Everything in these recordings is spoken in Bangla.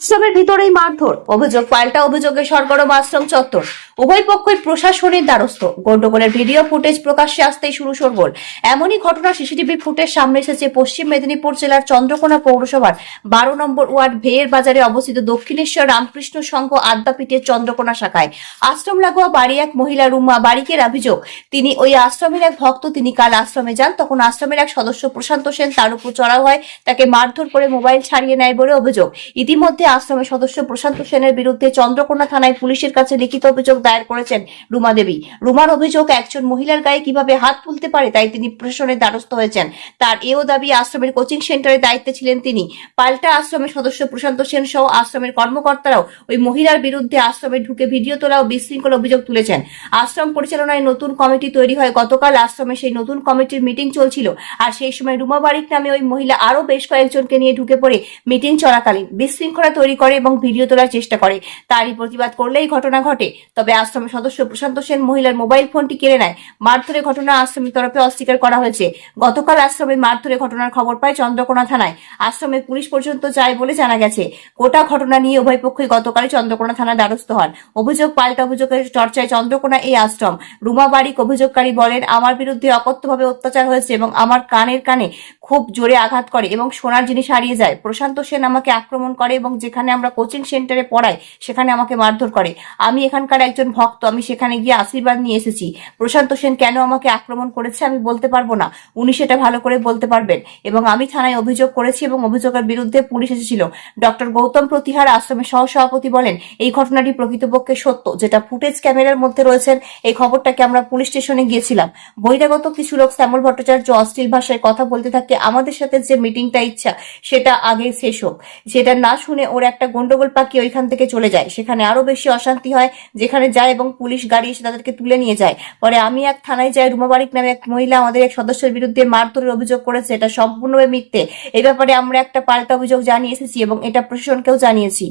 আশ্রমের ভিতরেই মারধর, অভিযোগ, পাল্টা অভিযোগে সরগরম আশ্রম চত্বর। উভয় পক্ষই প্রশাসনের দ্বারস্থ। গন্ডগোলের ভিডিও ফুটেজ প্রকাশ্যে আসতেই শুরু সরগোল এমনই ঘটনা সিসিটিভি ফুটেজ সামনে এসেছে পশ্চিম মেদিনীপুর জেলার চন্দ্রকোনা পৌরসভার বারো নম্বর ওয়ার্ড ভেয়ের বাজারে অবস্থিত দক্ষিণেশ্বর রামকৃষ্ণ সংঘ আদ্যাপীঠের চন্দ্রকোনা শাখায়। আশ্রম লাগোয়া বাড়ি এক মহিলা রুমা বাড়িকের অভিযোগ, তিনি ওই আশ্রমের এক ভক্ত, তিনি কাল আশ্রমে যান, তখন আশ্রমের এক সদস্য প্রশান্ত সেন তার উপর চড়াও হয়, তাকে মারধর করে মোবাইল ছাড়িয়ে নেয় বলে অভিযোগ। ইতিমধ্যে আশ্রমের সদস্য প্রশান্ত সেনের বিরুদ্ধে চন্দ্রকোনা থানায় পুলিশের কাছে লিখিত অভিযোগ দায়ের করেছেন রুমা দেবী। রুমার অভিযোগ, একজন মহিলার গায়ে কীভাবে হাত তুলতে পারে তাই তিনি প্রশাসনের দ্বারস্থ হয়েছেন। তার এও দাবি, আশ্রমের কোচিং সেন্টারের দায়িত্বে ছিলেন তিনি। পাল্টা আশ্রমের সদস্য প্রশান্ত সেন সহ আশ্রমের কর্মকর্তারাও ওই মহিলার বিরুদ্ধে আশ্রমে ঢুকে ভিডিও তোলা ও বিশৃঙ্খল অভিযোগ তুলেছেন। আশ্রম পরিচালনায় নতুন কমিটি তৈরি হয়। গতকাল আশ্রমে সেই নতুন কমিটির মিটিং চলছিল আর সেই সময় রুমা বারিক নামে ওই মহিলা আরও বেশ কয়েকজনকে নিয়ে ঢুকে পড়ে মিটিং চলাকালীন। বিশৃঙ্খলা তৈরি করে এবং ভিডিও তোলার চেষ্টা করে। তারই প্রতিবাদ করলে এই ঘটনা ঘটে। তবে আশ্রমের সদস্য প্রশান্ত সেন মহিলার মোবাইল ফোনটি কেড়ে নেয়। মারধরের ঘটনা আশ্রমের তরফে অস্বীকার করা হয়েছে। গতকাল আশ্রমে মারধরের ঘটনার খবর পায় চন্দ্রকোনা থানায়। আশ্রমে পুলিশ পর্যন্ত যায় বলে জানা গেছে। গোটা ঘটনা নিয়ে উভয় পক্ষই গতকালই চন্দ্রকোনা থানার দ্বারস্থ হন। অভিযোগ, পাল্টা অভিযোগের চর্চায় চন্দ্রকোনা এই আশ্রম। রুমা বারিক অভিযোগকারী বলেন, আমার বিরুদ্ধে অকথ্যভাবে অত্যাচার হয়েছে এবং আমার কানের কানে খুব জোরে আঘাত করে এবং সোনার জিনিস হারিয়ে যায়। প্রশান্ত সেন আমাকে আক্রমণ করে এবং যেখানে আমরা কোচিং সেন্টারে পড়াই, সেখানে আমাকে মারধর করে। আমি এখানকার একজন ভক্ত, আমি সেখানে গিয়ে আশীর্বাদ নিয়ে এসেছি। প্রশান্ত সেন কেন আমাকে আক্রমণ করেছে আমি বলতে পারব না। উনি সেটা ভালো করে বলতে পারবেন এবং আমি থানায় অভিযোগ করেছি এবং অভিযোগের বিরুদ্ধে পুলিশ এসেছিল। ডক্টর গৌতম প্রতিহার আশ্রমের সহসভাপতি বলেন, এই ঘটনাটি প্রকৃতপক্ষে সত্য। যেটা ফুটেজ ক্যামেরার মধ্যে রয়েছেন, এই খবরটাকে আমরা পুলিশ স্টেশনে গিয়েছিলাম। বহিরাগত কিছু লোক শ্যামল ভট্টাচার্য অশ্লীল ভাষায় কথা বলতে থাকে আমাদের সাথে যে মিটিংটা ইচ্ছা সেটা আগে শেষ হোক। সেটা না শুনে ওর একটা গন্ডগোল পাকিয়ে ওইখান থেকে চলে যায়। সেখানে আরও বেশি অশান্তি হয় যেখানে যায় এবং পুলিশ গাড়ি এসে তাদেরকে তুলে নিয়ে যায়। পরে আমি এক থানায় যাই রুমা বারিক নামে এক মহিলা আমাদের এক সদস্যের বিরুদ্ধে মারধরের অভিযোগ করেছে। এটা সম্পূর্ণভাবে মিথ্যে। এই ব্যাপারে আমরা একটা পাল্টা অভিযোগ জানিয়ে এসেছি এবং এটা প্রশাসনকেও জানিয়েছি।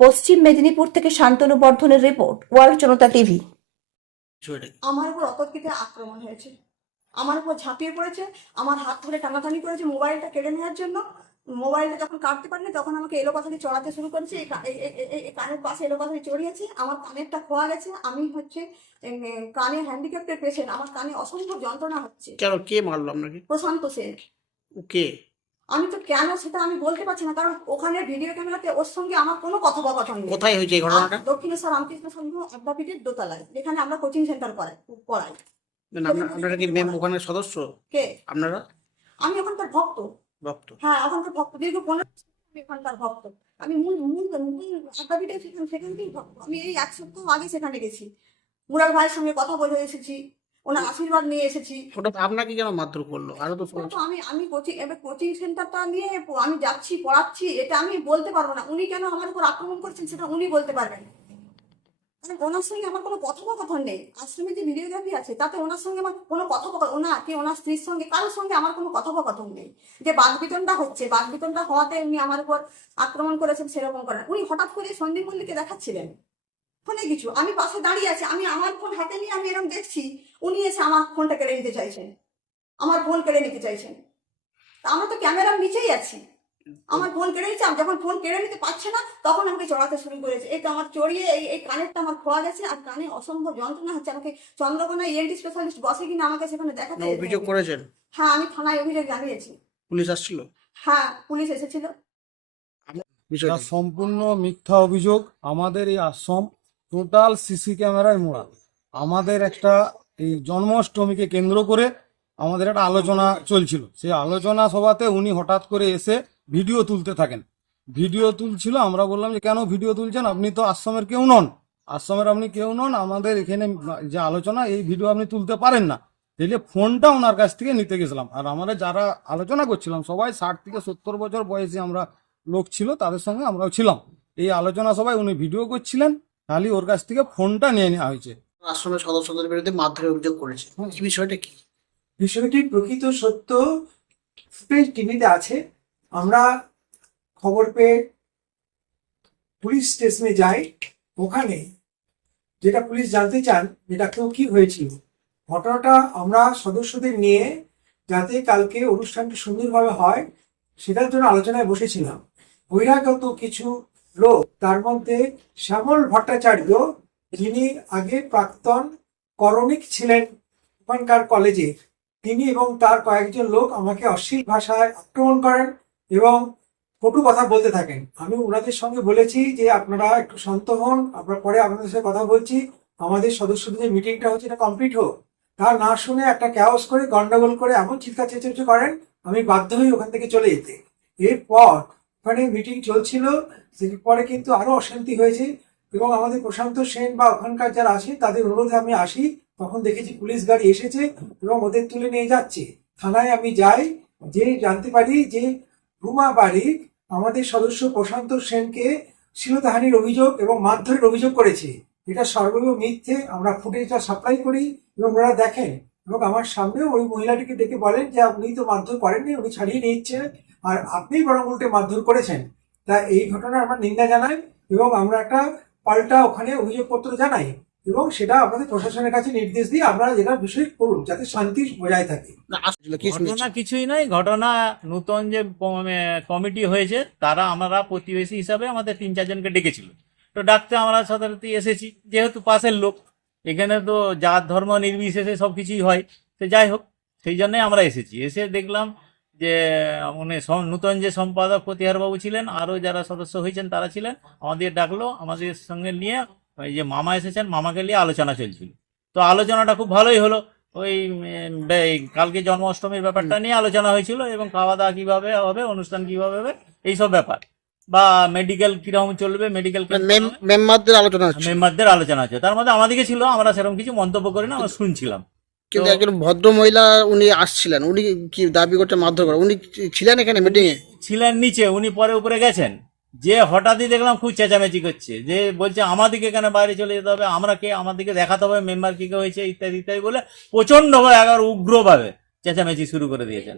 পশ্চিম মেদিনীপুর থেকে শান্তনু বর্ধনের রিপোর্ট ওয়ার্ল্ড জনতা টিভি। আমার উপর অতর্কিতে আক্রমণ হয়েছে। আমার উপর ঝাঁপিয়ে পড়েছে আমার হাত ধরে টানাটানি করেছে মোবাইলটা কেড়ে নেওয়ার জন্য। মোবাইলটা যখন কাটতে পারিনি তখন আমাকে এলো পাথারি চড়াতে শুরু করেছে। এই কানের পাশে এলো পাথারি চড়িয়েছে। আমার কানেরটা খোয়া গেছে। আমি হচ্ছে কানে হ্যান্ডিক্যাপ্টের পেশেন্ট আমার কানে অসম্ভব যন্ত্রণা হচ্ছে। কেন? কে মারলো আপনাকে? প্রশান্ত সেন। কে? আমি তো কেন সেটা আমি বলতে পারছি না কারণ ওখানে ভিডিও ক্যামেরাতে ওর সঙ্গে আমার কোনো কথোপকথন নেই। কোথায় হয়েছে এই ঘটনাটা? দক্ষিণেশ্বর রামকৃষ্ণ সংঘ আড্ডাপীঠের দোতলায় যেখানে আমরা কোচিং সেন্টার করাই পড়াই আপনারা কি মেম ওখানে সদস্য? কে? আপনারা? আমি ওখানকার ভক্ত। ভক্ত। হ্যাঁ ওখানকার ভক্ত। দীর্ঘ পনেরো আমি ওখানকার ভক্ত। আমি মূল মূল মূল আড্ডাপিঠে সেখান সেখানকেই ভক্ত। আমি এই এক সপ্তাহ আগে সেখানে গেছি। মুরার ভাইয়ের সঙ্গে কথা বলে এসেছি। ওনার আশীর্বাদ নিয়ে এসেছি। ওটা আপনাকে কেন মারধর করল? আরও তো তো আমি আমি কোচিং এবার কোচিং সেন্টারটা নিয়ে আমি যাচ্ছি পড়াচ্ছি এটা আমি বলতে পারব না। উনি কেন আমার উপর আক্রমণ করছেন সেটা উনি বলতে পারবেন। মানে ওনার সঙ্গে আমার কোনো কথোপকথন নেই। আশ্রমে যে ভিডিওগ্রাফি আছে, তাতে ওনার সঙ্গে আমার কোনো কথোপকথন ওনার কি, ওনার স্ত্রীর সঙ্গে, কারোর সঙ্গে আমার কোনো কথোপকথন নেই। যে বাগবিতনটা হচ্ছে বাগবিতনটা হওয়াতে উনি আমার উপর আক্রমণ করেছেন সেরকম করেন উনি হঠাৎ করে সন্দীপ মল্লিককে দেখাচ্ছিলেন। ফোনে কিছু, আমি পাশে দাঁড়িয়ে আছি, আমি আমার ফোন হাতে নিয়ে আমি এরকম দেখছি, উনি এসে আমার ফোনটা কেড়ে নিতে চাইছেন। আমার ফোন কেড়ে নিতে চাইছেন। তা আমরা তো ক্যামেরার নিচেই আছি। আমার ফোন কেড়ে নিচ্ছে আমি যখন ফোন কেড়ে নিতে পারছে না তখন আমাকে চড়াতে শুরু করেছে। এই তো আমার চড়িয়ে এই এই কানেরটা আমার খোয়া গেছে আর কানে অসম্ভব যন্ত্রণা হচ্ছে। আমাকে চন্দ্রকোনা ইএনটি স্পেশালিস্ট বসে কিনা আমাকে সেখানে দেখাতে অভিযোগ করেছেন? হ্যাঁ আমি থানায় অভিযোগ জানিয়েছি। পুলিশ আসছিল? হ্যাঁ পুলিশ এসেছিল। সম্পূর্ণ মিথ্যা অভিযোগ। আমাদের এই আশ্রম টোটাল সিসি ক্যামেরায় মোড়া আমাদের একটা এই জন্মাষ্টমীকে কেন্দ্র করে আমাদের একটা আলোচনা চলছিল। সেই আলোচনা সভাতে উনি হঠাৎ করে এসে ভিডিও তুলতে থাকেন। ভিডিও তুলছিল আমরা বললাম যে কেন ভিডিও তুলছেন? আপনি তো আশ্রমের কেউ নন। আশ্রমের আপনি কেউ নন আমাদের এখানে যে আলোচনা এই ভিডিও আপনি তুলতে পারেন না। তাইলে ফোনটা ওনার কাছ থেকে নিতে গেছিলাম। আর আমরা যারা আলোচনা করছিলাম সবাই ষাট থেকে সত্তর বছর বয়সী আমরা লোক ছিল তাদের সঙ্গে আমরাও ছিলাম। এই আলোচনা সবাই উনি ভিডিও করছিলেন তাহলে ওর কাছ থেকে ফোনটা নিয়ে নেওয়া হয়েছে। আশ্রমের সদস্যদের বিরুদ্ধে মারধরের অভিযোগ করেছে। বিষয়টা কি? বিষয়টি প্রকৃত সত্য? ফুটেজ টিভিতে আছে। আমরা খবর পেয়ে পুলিশ স্টেশনে যাই। ওখানে যেটা পুলিশ জানতে চান, যেটা কেউ কি হয়েছিল। ঘটনাটা আমরা সদস্যদের নিয়ে যাতে কালকে অনুষ্ঠানটি সুন্দরভাবে হয়, সেটার জন্য আলোচনায় বসেছিলাম। বহিরাগত কিছু লোক, তার মধ্যে শ্যামল ভট্টাচার্য, যিনি আগে প্রাক্তন করণিক ছিলেন ওখানকার কলেজে তিনি এবং তার কয়েকজন লোক আমাকে অশ্লীল ভাষায় আক্রমণ করেন। এবং কটু কথা বলতে থাকেন। আমি ওনাদের সঙ্গে বলেছি যে আপনারা একটু শান্ত হন আপনার পরে আপনাদের সাথে কথা বলছি। আমাদের সদস্যদের যে মিটিংটা হচ্ছে এটা কমপ্লিট হোক। তা না শুনে একটা ক্যাওস করে, গন্ডগোল করে এমন চিৎকার চেঁচামেচি করেন, আমি বাধ্য হই ওখান থেকে চলে যেতে। এরপর ওখানে মিটিং চলছিল পরে কিন্তু আরও অশান্তি হয়েছে এবং আমাদের প্রশান্ত সেন বা ওখানকার যারা আসে তাদের অনুরোধে আমি আসি। তখন দেখেছি পুলিশ গাড়ি এসেছে এবং ওদের তুলে নিয়ে যাচ্ছে। থানায় আমি যাই যে জানতে পারি যে রুমা বাড়ি আমাদের সদস্য প্রশান্ত সেনকে শিলতাহানির অভিযোগ এবং মারধরের অভিযোগ করেছে। এটা সর্বৈব মিথ্যে, আমরা ফুটেজটা সাপ্লাই করি এবং ওরা দেখেন। এবং আমার সামনেও ওই মহিলাটিকে ডেকে বলেন যে, আপনি তো মারধর করেননি, উনি ছাড়িয়ে নিচ্ছেন আর আপনি বরং উল্টে মারধর করেছেন। তা এই ঘটনা আমরা নিন্দা জানাই এবং আমরা একটা পাল্টা ওখানে অভিযোগপত্র জানাই। এবং সেটা আমাদের প্রশাসনের কাছে নির্দেশ দিয়ে আপনারা যেটা বিষয় করুন যাতে শান্তি বজায় থাকে। ঘটনা কিছুই নয় ঘটনা নতুন যে কমিটি হয়েছে তারা আমরা প্রতিবেশী হিসাবে আমাদের তিন চারজনকে ডেকেছিল। তো ডাকতে আমরা সাধারণত এসেছি যেহেতু পাশের লোক এখানে তো জাত ধর্ম নির্বিশেষে সব কিছুই হয় তো যাই হোক সেই জন্যই আমরা এসেছি। এসে দেখলাম যে মানে নূতন যে সম্পাদক প্রতিহার বাবু ছিলেন আরও যারা সদস্য হয়েছেন তারা ছিলেন আমাদের ডাকলো আমাদের সঙ্গে নিয়ে ওই যে মামা এসেছেন মামাকে নিয়ে আলোচনা চলছিল। তো আলোচনাটা খুব ভালোই হলো। ওই কালকে জন্মাষ্টমীর ব্যাপারটা নিয়ে আলোচনা হয়েছিল এবং খাওয়া দাওয়া কীভাবে হবে অনুষ্ঠান কীভাবে হবে এইসব ব্যাপার। বা মেডিকেল কীরকম চলবে মেডিকেল মেম- মেম্বারদের আলোচনা হচ্ছে। মেম্বারদের আলোচনা আছে তার মধ্যে আমাদেরকে ছিল আমরা সেরকম কিছু মন্তব্য করি না আমরা শুনছিলাম। কিন্তু একজন ভদ্র মহিলা উনি আসছিলেন উনি কি দাবি করতে মারধর করে উনি ছিলেন এখানে মিটিং এ ছিলেন নিচে উনি পরে উপরে গেছেন। যে হঠাৎই দেখলাম খুব চেঁচামেচি করছে, যে বলছে আমাদেরকে কেন বাইরে চলে যেতে হবে আমরা কে আমাদেরকে দেখাতে হবে মেম্বার কি কে হয়েছে, ইত্যাদি ইত্যাদি বলে প্রচণ্ডভাবে একবার উগ্রভাবে চেঁচামেচি শুরু করে দিয়েছেন